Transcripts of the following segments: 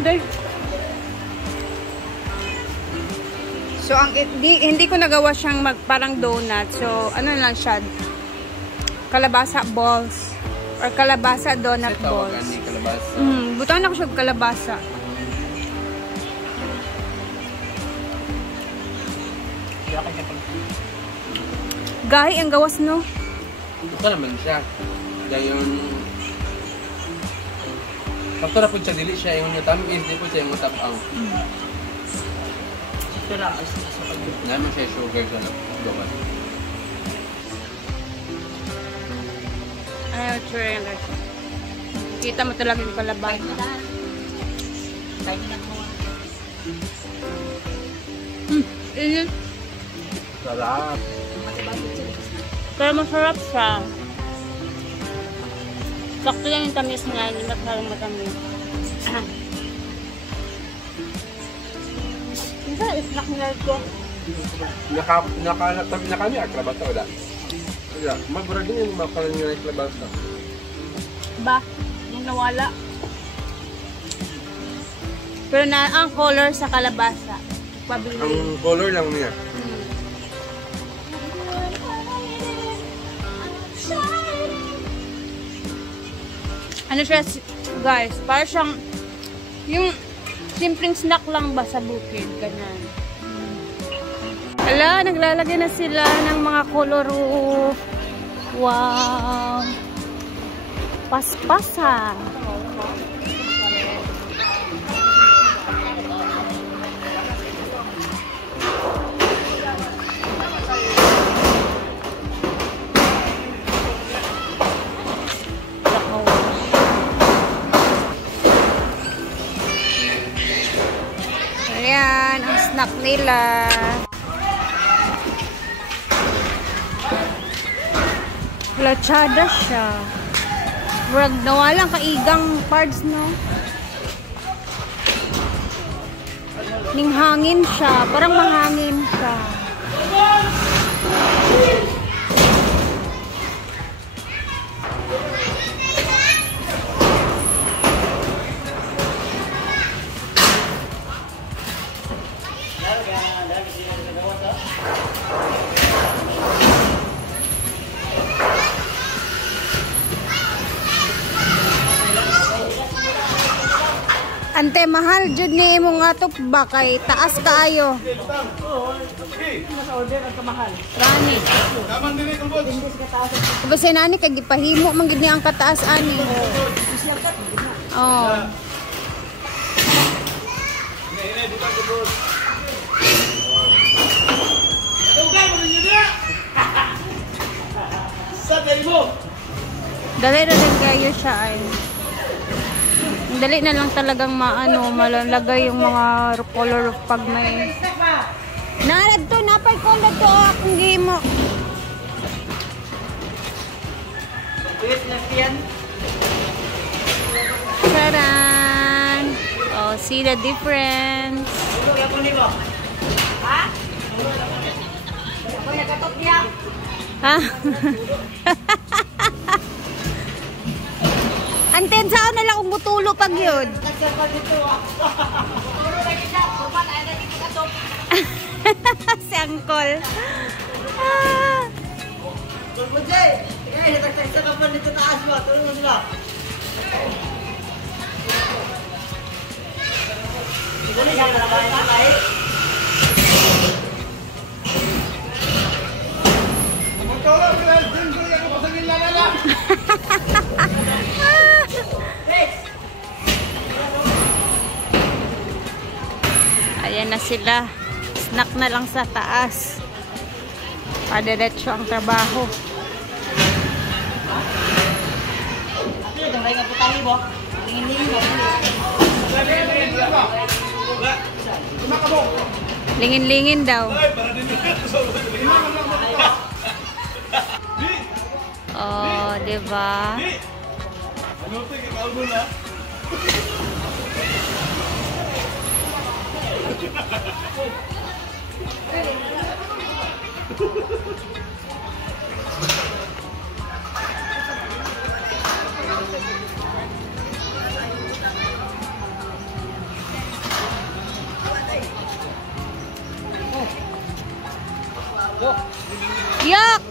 day. So, hindi ko nagawa siyang parang donut. So, ano lang siya? Kalabasa balls. Or kalabasa donut balls. Butaan ako siya kalabasa. Gahi ang gawas, no? Ito naman siya. Dayon... Sakto na po siya, dili siya yung tamis, di po siya yung matapang. Ito na, naman siya sugar sa gawas. Ayaw, try yan guys. Kita mo talaga yung kalabasa. Init. Sarap. Pero masarap siya. Sakto lang yung tamis nga, hindi masyadong matamis. Isa, snack nila ito. Nakami akrabata wala. Wala, magurag din yung makaroon nyo na akrabata. Ba? Yung nawala. Pero na ang color sa kalabasa. Pabili. Ang color lang niya. Ano siya, guys, para siyang yung simpleng snack lang ba sa bukid, ganyan. Ala, naglalagay na sila ng mga color. Wow! Paspasa! Ayan, ang snack nila. Lachada siya. Murag nawalang kaigang parts, no? Ning hangin siya. Parang mahangin siya. Ante, mahal jud ni imo nga to ba kay taas kaayo. Oo, nasa order ang kamahal. Rani. Naman din ito, boss. Basta nani kay gipahimo man gid ni ang kataas ani. Oh. Ini dito ko, boss. Tugay mo niyo dia. Sa dai mo. Dali na lang kayo siya ay. Dali na lang talagang malalagay yung mga color pag may narad to, napay color to akong gimo. Taran! Oh, see the difference. Ha? Anten saan na lang kung butulo pag yun. Si Angkol. Ayan na sila. Snack na lang sa taas. Padiretso ang trabaho. Lingin-lingin daw. Oh, diba? Yak!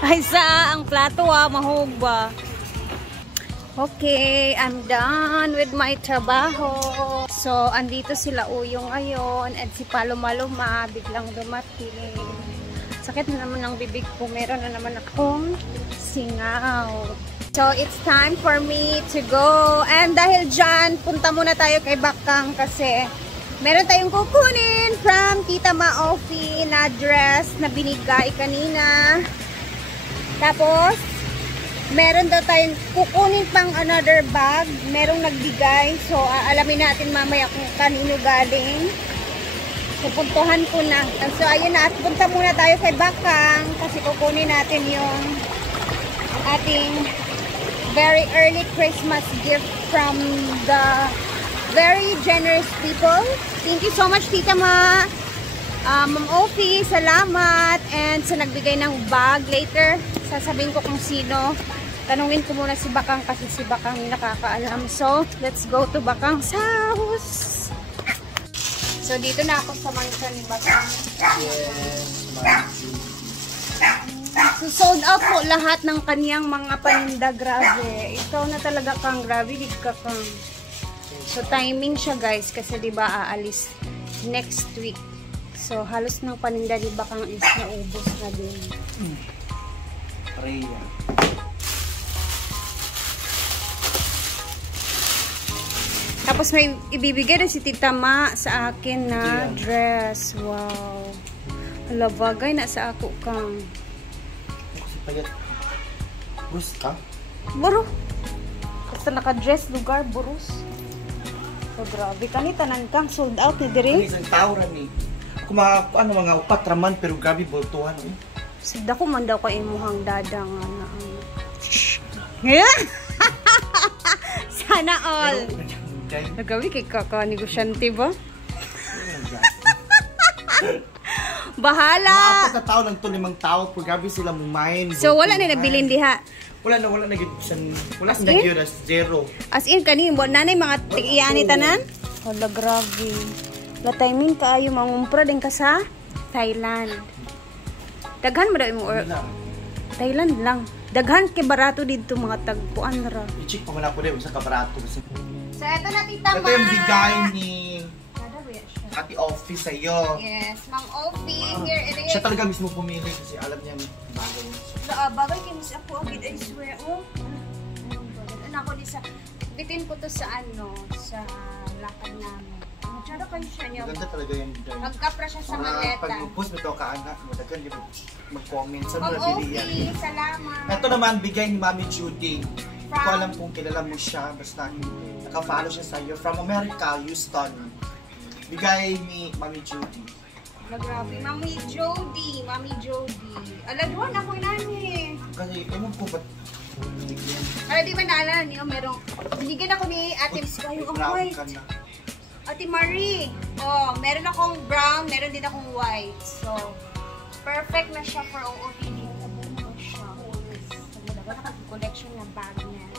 Ay sa ang plato mahog ba? Okay, I'm done with my trabaho. So, andito sila Uyong ngayon at si Paloma biglang dumating. Sakit na naman ang bibig ko. Meron na naman akong singaw. So, it's time for me to go. And dahil dyan, punta muna tayo kay Bakang kasi meron tayong kukunin from Tita Maofi na dress na binigay kanina. Tapos, meron daw tayong kukunin pang another bag. Merong nagbigay. So, alamin natin mamaya kung kanino galing. So, puntuhan ko na. So, ayun na. Punta muna tayo kay Bakang kasi kukunin natin yung ating very early Christmas gift from the very generous people. Thank you so much, Tita Ma. Ma'am Ofi, salamat. And sa nagbigay ng bag, later sasabihin ko kung sino. Tanungin ko muna si Bakang kasi si Bakang nakakaalam. So, let's go to Bakang's house. So, dito na ako sa mansion ni Bakang. So, sold out po lahat ng kaniyang mga paninda. Grabe. Ikaw na talaga Kang. Grabe, di ka Kang. So, timing siya guys kasi diba aalis next week. So, halos ng paninda ni Bakang is naubos na din. Rhea. Tapos may ibibigay na si Tita Ma sa akin na dress. Wow. Hala, bagay na sa ako Kang. Payat. Bus ka? Buro. Basta naka-dress lugar, burus. So, grabe. Kanitanan Kang, sold out ni Dere. Isang tawran ni. Ako mga upat raman pero grabe boltuhan eh. Sada ko man daw ka imuhang dadang na. Sana all. Nagawi kay kaka-negosyante ba? Bahala! Mga tao lang to 5 tao, pero grabe sila mine. So, wala na nabilin diha? Wala na wala na gyud as zero. As in, kanin, nanay mga iyani tanan? Hala, grabe. La timing kaayo mangumpra din ka sa Thailand. Daghan mo daw mo or Thailand lang. Daghan kay barato dito mga tagpuan ra. I-check pa man ako din sa kabarato kasi. So, eto na Tita Ma. Ito yung bigay ni Ate Ofi sa'yo. Yes, Ma'am Ofi. Here it is. Siya talaga mismo pumili kasi alam niya bagay. Bagay kayo sa ako. I swear. Oh. Ano ako di sa... Bitin ko to sa ano, sa lakad namin. Masyado kayo siya niyo. Maganda talaga yung design. Magkapra siya sa maleta. Pag post mo ito kaanak mo, daghan yung mag-comment. Saan mo Ma'am nabili yan? Ofi, salamat. Ito naman, bigay ni Mami Judy. Hindi ko alam kung kilala mo siya. Basta naka-follow siya sa'yo. From America, Houston. Bigay ni Mami Judy. Grabe. Mami Jody. Mami Jody. Aladuan ako nani. Kasi, ewan ko ba't bigyan. Para di ba naalala niyo, merong binigyan ako ni Ate Marie. Brown ka na. Ate Marie. Oh, meron akong brown, meron din akong white. So, perfect na siya for OOTD. Sabi siya. Collection ng bagnes.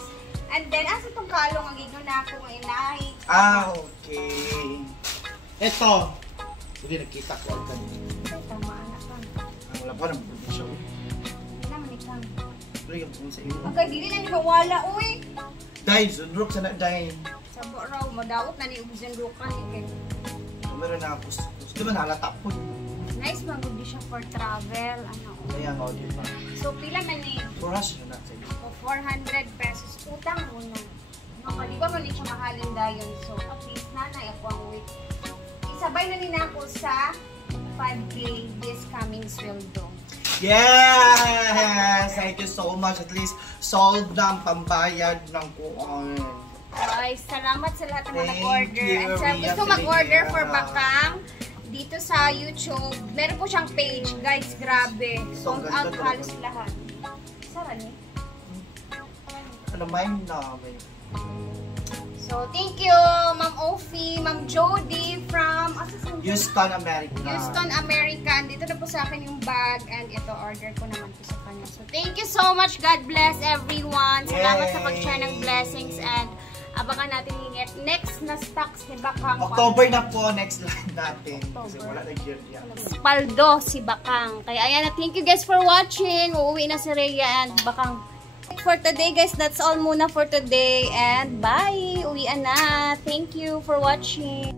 And then, asa itong kalong ang gigno na ako ng inay. Okay. Ito. Hindi nakita ko ang kanina. Ay, tama na ka. Wala pa naman po siya. Hindi naman ikaw. Pero yung kung sa iyo. Pagka dili na ni mawala, uy. Dahil, sunrok sana dahil. Sabo raw, madawat na ni Ubzen Rukan. Meron na ako. Gusto man halata po. Nice man, good siya for travel. Ano. Kaya nga, di ba? So, pila na ni? Rush na sa iyo. So, 400 pesos. Utang muna. No, di ba man din siya mahalin dayon. So, at least nanay ako ang week. Isabay na din ako sa 5K this coming sweldo. Yes! Thank you so much. At least, solved na ang pambayad ng kuon. Ay, salamat sa lahat ng mga Thank nag-order. you, At sa Ria gusto mag-order for Filipina. Bakang, dito sa YouTube, meron po siyang page. Guys, grabe. Sold ganda out talaga. halos lahat. Sara niya. Ano, mine na. So, So, thank you, Ma'am Ophie, Ma'am Jody from Houston, America. Houston, America. Dito na po sa akin yung bag and ito, order ko naman po sa kanya. So, thank you so much. God bless everyone. Salamat sa pag-share ng blessings and abangan natin yung next na stocks ni Bakang. October na po, next live natin. Kasi wala na year yan. Paldo si Bakang. Kaya ayan na, thank you guys for watching. Uuwi na si Rhea and Bakang. For today guys, that's all muna for today and bye! Uwian na! Thank you for watching!